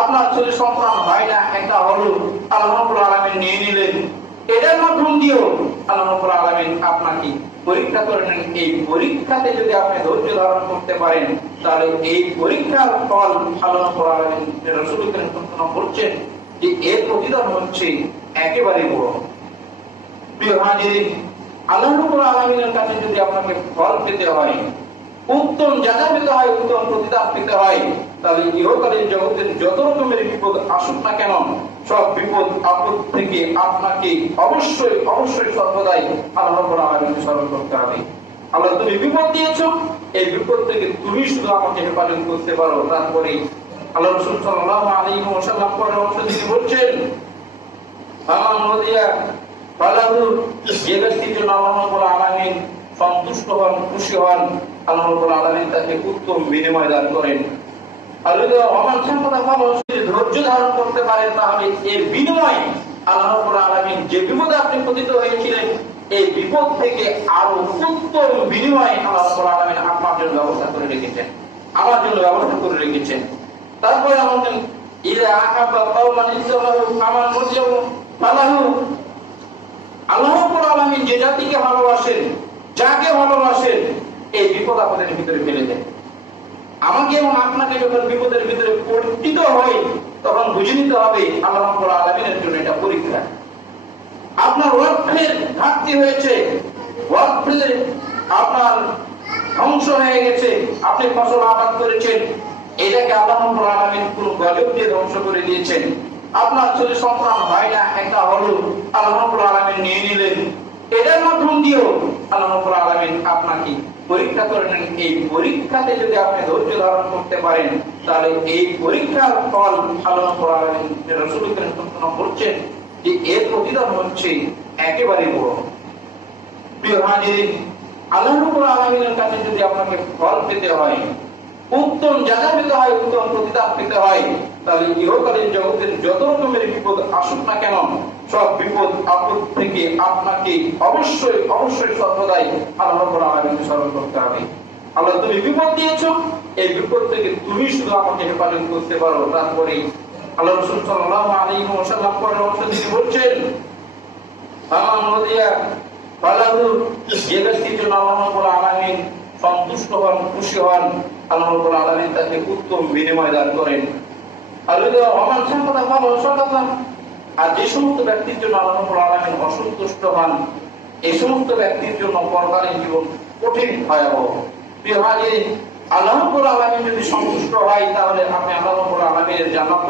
আপনার ছেলে সন্তান হয় না, একটা হলো, আল্লাহ রাব্বুল আলামিন নিয়ে নিলেন। এটার মাধ্যম দিয়েও আল্লাহ রাব্বুল আলামিন আপনাকে পরীক্ষা করে নেন। এই পরীক্ষাতে যদি আপনি ধৈর্য ধারণ করতে পারেন, তাহলে এই পরীক্ষার ফল আল্লাহ রাব্বুল আলামিন রাসূল করিম সাল্লাল্লাহু আলাইহি ওয়াসাল্লাম বলছেন যে এর প্রতিদান হচ্ছে একেবারে বড়। প্রিয় হাজিরিন, আল্লাহ রাব্বুল আলামিনের কাছে যদি আপনাকে ফল পেতে হয়, উত্তম জাযা পেতে হয়, উত্তম প্রতিদান পেতে হয়, তাহলে ইহকালীন জগতের যত রকমের বিপদ আসুক না কেন, সব বিপদ আপদ থেকে আপনাকে অবশ্যই অবশ্যই সর্বদাই আল্লাহ রাব্বুল আলামিনকে স্মরণ করতে হবে। আল্লাহ, তুমি বিপদ দিয়েছো, এই বিপদ থেকে তুমি শুধু আমাকে হেফাজত করতে পারো। তারপরে আল্লাহ রাসূল সাল্লাল্লাহু আলাইহি ওয়াসাল্লাম পরের অংশ তিনি বলছেন, যে ব্যক্তির জন্য আল্লাহ রাব্বুল আলামিন সন্তুষ্ট হন, খুশি হন, আল্লাহ রাব্বুল আলামিন তাকে উত্তম বিনিময় দান করেন। আর ধৈর্য ধারণ করতে পারেন, তাহলে এর বিনিময়ে আল্লাহ রাব্বুল আলামিন যে বিপদে আপনি পতিত হয়েছিলেন, এই বিপদ থেকে আরো উত্তম বিনিময় আল্লাহ রাব্বুল আলামিন আপনার জন্য ব্যবস্থা করে রেখেছেন, আমার জন্য ব্যবস্থা করে রেখেছেন। তারপরে আমাদের ইযা আহাব্বা কওমান ইসলাহু ফামান মুরজিউ ফালাহু, আল্লাহ রাব্বুল আলামিন যে জাতিকে ভালোবাসেন, যাকে ভালোবাসেন, এই বিপদ আপদের ভিতরে ফেলে দেন। আমাকে এবং আপনাকে যখন বিপদের ভিতরে পতিত হয়, তখন বুঝে নিতে হবে আল্লাহ রাব্বুল আলামিনের জন্য এটা পরীক্ষা। আপনার ওয়াক্ফের ঘাটতি হয়েছে, ওয়াক্ফের আপনার ধ্বংস হয়ে গেছে, আপনি ফসল আবাদ করেছেন, এটাকে আল্লাহ রাব্বুল আলামিন কোন গজব দিয়ে ধ্বংস করে দিয়েছেন। আপনার ছেলে সন্তান হয় না, একটা হলো, আল্লাহ রাব্বুল আলামিন নিয়ে নিলেন। এটার মাধ্যম দিয়েও আল্লাহ রাব্বুল আলামিন আপনাকে পরীক্ষা করে নেন। এই পরীক্ষাতে যদি আপনি ধৈর্য ধারণ করতে পারেন, তাহলে এই পরীক্ষার ফল আল্লাহ রাব্বুল আলামিন রাসূল করিম সাল্লাল্লাহু আলাইহি ওয়াসাল্লাম বলছেন যে এর প্রতিদান হচ্ছে একেবারে বড়। প্রিয় হাজিরিন, আল্লাহ রাব্বুল আলামিনের কাছে যদি আপনাকে ফল পেতে হয়, উত্তম জাযা পেতে হয়, উত্তম প্রতিদান পেতে হয়, তাহলে ইহকালীন জগতের যত রকমের বিপদ আসুক না কেন, সব বিপদ আপদ থেকে আপনাকে অবশ্যই অবশ্যই সর্বদাই আল্লাহ রাব্বুল আলামিনকে স্মরণ করতে হবে। আল্লাহ, তুমি বিপদ দিয়েছো, এই বিপদ থেকে তুমি শুধু আমাকে হেফাজত করতে পারো। তারপরে আল্লাহ রাসূল সাল্লাল্লাহু আলাইহি ওয়াসাল্লাম পরের অংশ তিনি বলছেন, ফামান রাদিয়া ফালাহু, যে ব্যক্তির জন্য আল্লাহ রাব্বুল আলামিন সন্তুষ্ট হন, খুশি হন, আল্লাহ রাব্বুল আলামিন তাকে উত্তম বিনিময় দান করেন। আর যে সমস্ত ব্যক্তির জন্য আল্লাহ রাব্বুল আলামিন অসন্তুষ্ট হন, এই সমস্ত ব্যক্তির জন্য পরকালীন জীবন কঠিন ভয়াবহ। প্রিয় হাজিরিন, আল্লাহ রাব্বুল আলামিন যদি সন্তুষ্ট হয়, তাহলে আপনি আল্লাহ রাব্বুল আলামিনের জান্নাত